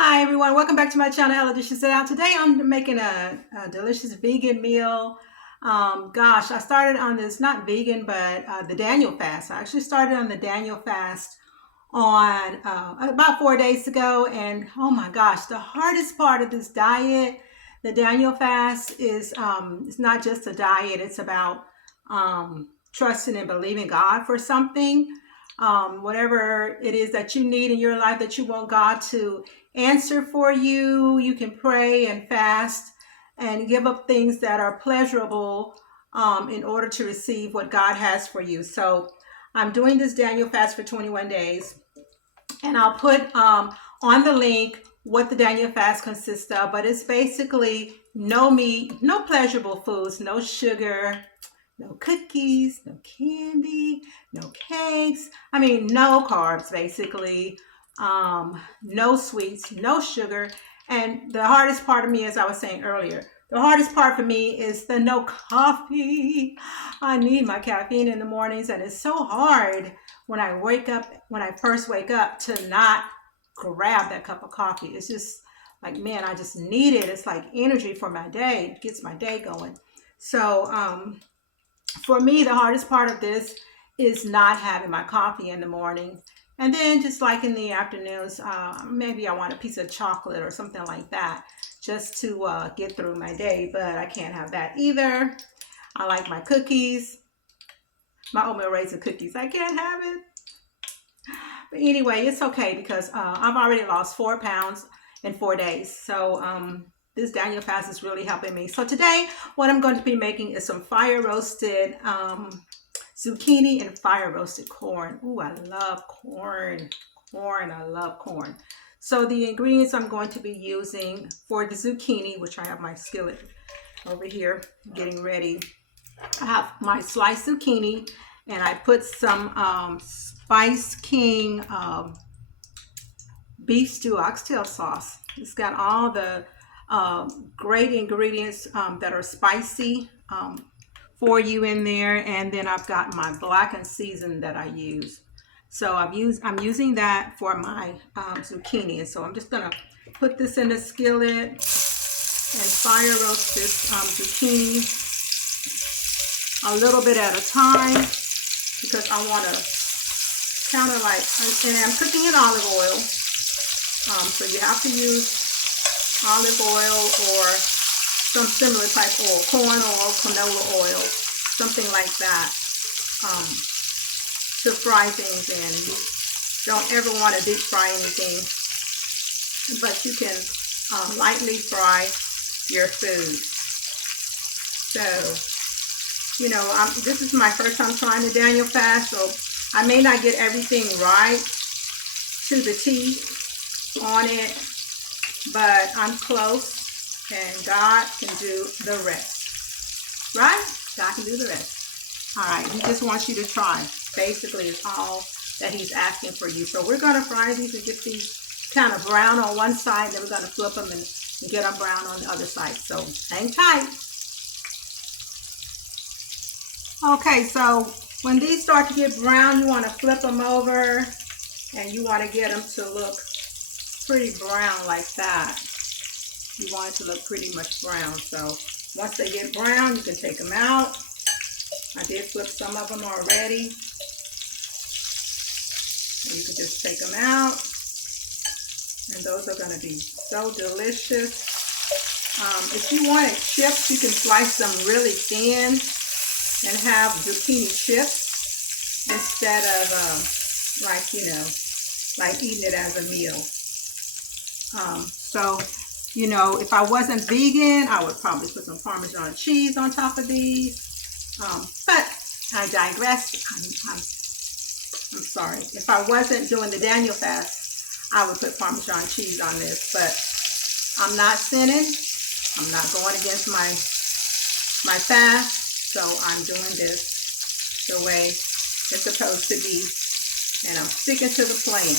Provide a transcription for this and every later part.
Hi everyone, welcome back to my channel, Ella Dishes It Out. Today I'm making a delicious vegan meal. Gosh, I started on this, not vegan, but the Daniel fast. I actually started on the Daniel fast on about 4 days ago. And oh my gosh, the hardest part of this diet, the Daniel fast, is it's not just a diet, it's about trusting and believing God for something. Whatever it is that you need in your life that you want God to answer for you, you can pray and fast and give up things that are pleasurable in order to receive what God has for you. So I'm doing this Daniel fast for 21 days, and I'll put on the link what the Daniel fast consists of, but it's basically no meat, no pleasurable foods, no sugar, no cookies, no candy, no cakes. I mean, no carbs, basically. No sweets, no sugar. And the hardest part of me, as I was saying earlier, the hardest part for me is the no coffee. I need my caffeine in the mornings, and it's so hard when I wake up, when I first wake up, to not grab that cup of coffee. It's just like, man, I just need it. It's like energy for my day. It gets my day going. So, for me, the hardest part of this is not having my coffee in the morning. And then just like in the afternoons, maybe I want a piece of chocolate or something like that just to get through my day, but I can't have that either. I like my cookies, my oatmeal raisin cookies. I can't have it. But anyway, it's okay because I've already lost 4 pounds in 4 days. So this Daniel fast is really helping me. So today, what I'm going to be making is some fire roasted zucchini and fire roasted corn. Ooh, I love corn. I love corn. So the ingredients I'm going to be using for the zucchini, which I have my skillet over here getting ready. I have my sliced zucchini, and I put some Spice King beef stew oxtail sauce. It's got all the great ingredients that are spicy for you in there, and then I've got my blackened season that I use. So I'm using that for my zucchini, and so I'm just gonna put this in the skillet and fire roast this zucchini a little bit at a time because I want to kind of like, and I'm cooking in olive oil. So you have to use olive oil or some similar type oil, corn oil, canola oil, something like that, to fry things in. You don't ever want to deep fry anything, but you can lightly fry your food. So, this is my first time trying the Daniel fast, so I may not get everything right to the T on it, but I'm close, and God can do the rest, right? God can do the rest. All right, he just wants you to try. Basically, it's all that he's asking for you. So we're going to fry these and get these kind of brown on one side, then we're going to flip them and get them brown on the other side. So hang tight. Okay, so when these start to get brown, you want to flip them over, and you want to get them to look pretty brown like that. You want it to look pretty much brown. So once they get brown, you can take them out. I did flip some of them already. And you can just take them out. And those are going to be so delicious. If you wanted chips, you can slice them really thin and have zucchini chips instead of like eating it as a meal. So if I wasn't vegan, I would probably put some Parmesan cheese on top of these. But I digress. I'm sorry. If I wasn't doing the Daniel fast, I would put Parmesan cheese on this. But I'm not sinning. I'm not going against my fast. So I'm doing this the way it's supposed to be, and I'm sticking to the plan.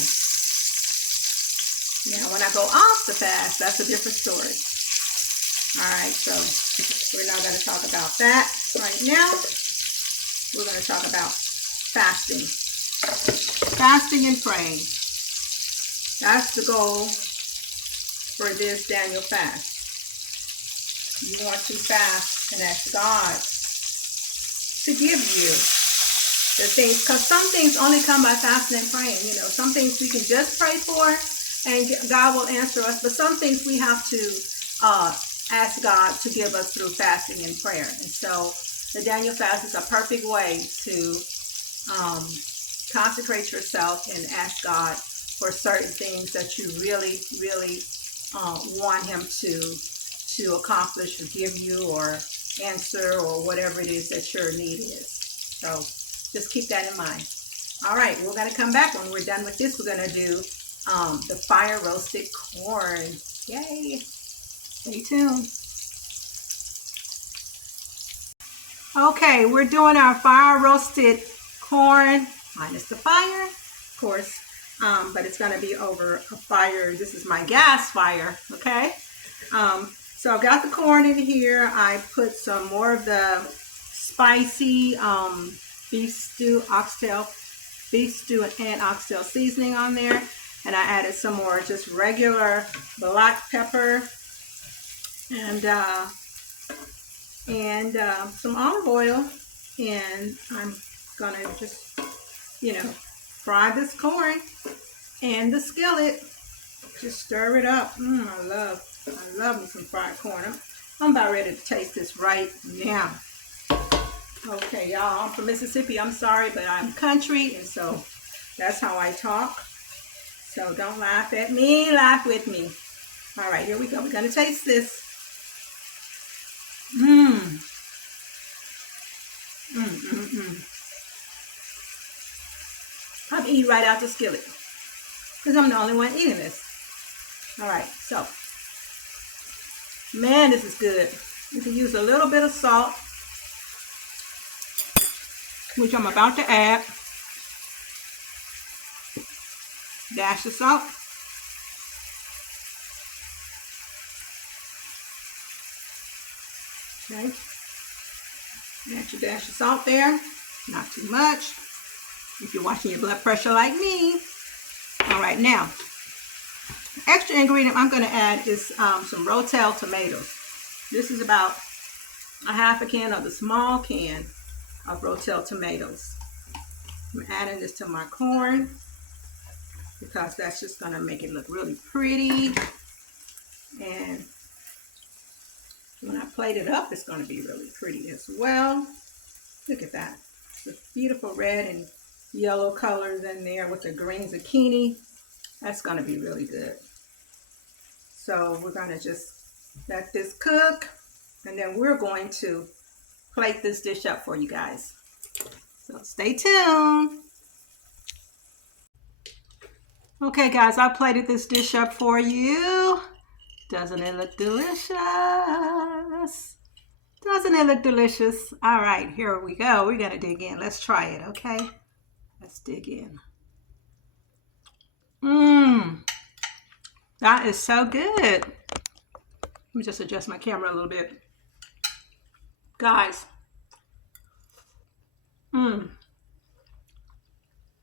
Now, when I go off the fast, that's a different story. All right, so we're not going to talk about that right now. We're going to talk about fasting. Fasting and praying. That's the goal for this Daniel fast. You want to fast and ask God to give you the things, because some things only come by fasting and praying. You know, some things we can just pray for and God will answer us, but some things we have to ask God to give us through fasting and prayer. And so the Daniel fast is a perfect way to consecrate yourself and ask God for certain things that you really, really want him to accomplish or give you or answer or whatever it is that your need is. So just keep that in mind. All right, we're going to come back when we're done with this. We're going to do the fire roasted corn. Yay! Stay tuned. Okay, we're doing our fire roasted corn minus the fire, of course, but it's going to be over a fire. This is my gas fire, okay? So I've got the corn in here. I put some more of the spicy beef stew and oxtail seasoning on there, and I added some more just regular black pepper and some olive oil, and I'm gonna just, you know, fry this corn in the skillet. Just stir it up. I love me some fried corn. I'm about ready to taste this right now. Okay, y'all, I'm from Mississippi. I'm sorry, but I'm country, and so that's how I talk. So don't laugh at me, laugh with me. All right, here we go. We're gonna taste this. I'm eating right out the skillet because I'm the only one eating this. All right, so, man, this is good. You can use a little bit of salt, which I'm about to add. Dash of salt. Okay. Add your dash of salt there. Not too much. If you're watching your blood pressure like me. All right, now, extra ingredient I'm going to add is some Rotel tomatoes. This is about a half a can of the small can of Rotel tomatoes. I'm adding this to my corn because that's just going to make it look really pretty. And when I plate it up, it's going to be really pretty as well. Look at that. The beautiful red and yellow colors in there with the green zucchini. That's going to be really good. So we're going to just let this cook, and then we're going to plate this dish up for you guys. So stay tuned. Okay, guys, I plated this dish up for you. Doesn't it look delicious? Doesn't it look delicious? All right, here we go. We're going to dig in. Let's try it, okay? Let's dig in. That is so good. Let me just adjust my camera a little bit. Guys,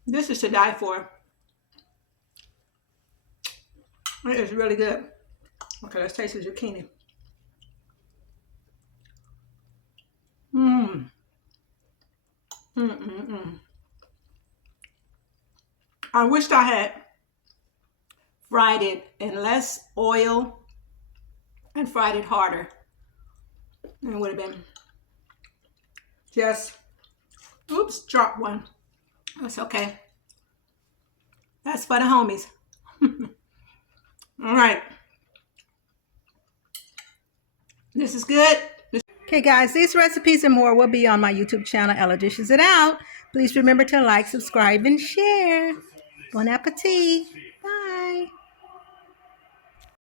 this is to die for. It is really good. Okay, let's taste the zucchini. I wished I had fried it in less oil and fried it harder. And it would have been just, oops, dropped one. That's okay. That's for the homies. All right. This is good. Okay, guys, these recipes and more will be on my YouTube channel, Ella Dishes It Out. Please remember to like, subscribe, and share. Bon appetit.